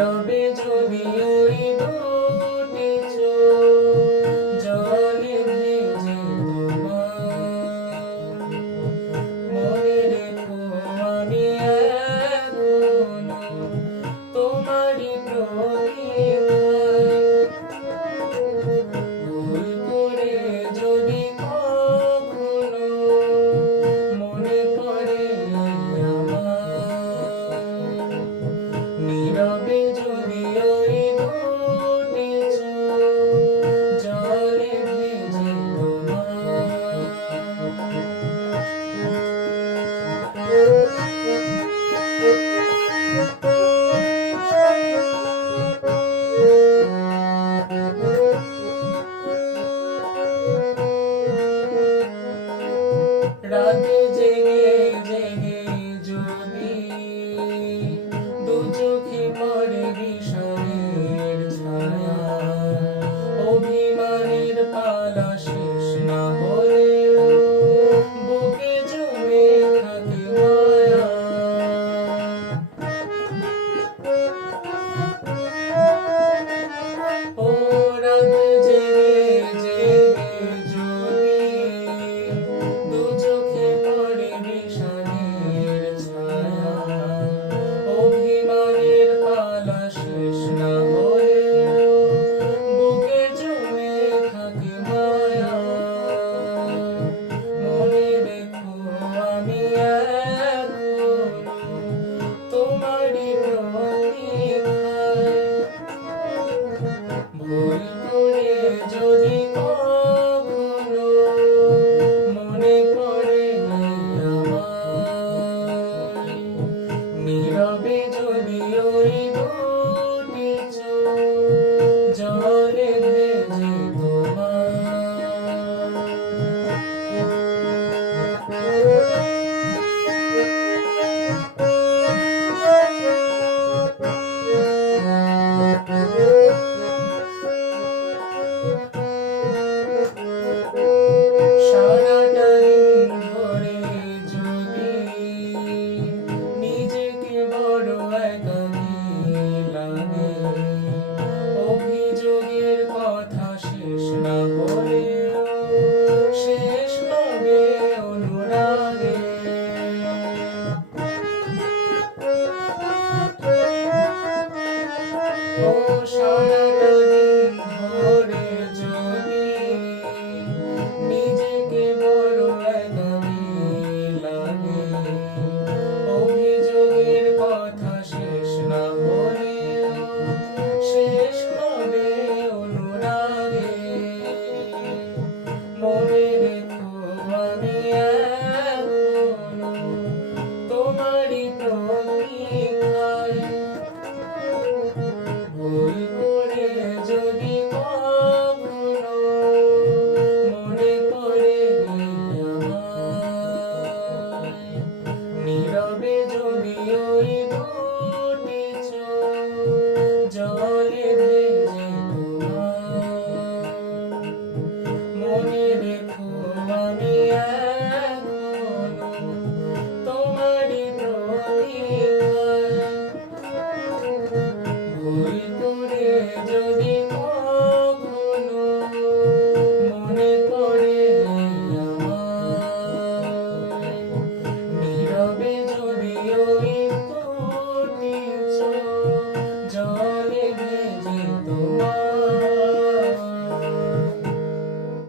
নীরবে যদি ওই দুটি চোখ জলে ভেজে তোমার মনে রেখো আমি এখনো তোমারই ভুল করে যদি কখনো মনে পড়ে আমার নীরবে যদি ওই দুটি চোখ জলে ভেজে রাতে জেগে জেগে যদি দু চোখে পড়ে বিষণের ছায়া অভিমানের পালা শেষ না হলেও বুকে জমে থাকে মায়া ও রাতে জেগে জেগে যদি দু চোখে পড়ে বিষণের ছায়া অভিমানের পালা শেষ না হলেও বুকে জমে থাকে মায়া মনে রেখো আমি এখনো তোমারই প্রতীক্ষায় ভুল করে যদি কখনো মনে পড়ে আমার নীরবে যদি ওই দুটি চোখ জলে ভেজে সারাটা দিন ধরে যদি নিজেকে বড় একাকী লাগে অভিযোগের কথা শেষ না হলেও শেষ হবে অনুরাগে ও সারাটা দিন ধরে যদি নিজেকে বড় একাকী লাগে অভিযোগের কথা শেষ না হলেও শেষ হবে অনুরাগে মনে রেখো আমি এখনো তোমারই প্রতীক্ষায় ভুল করে যদি কখনো মনে পড়ে আমায় নীরবে যদি ওই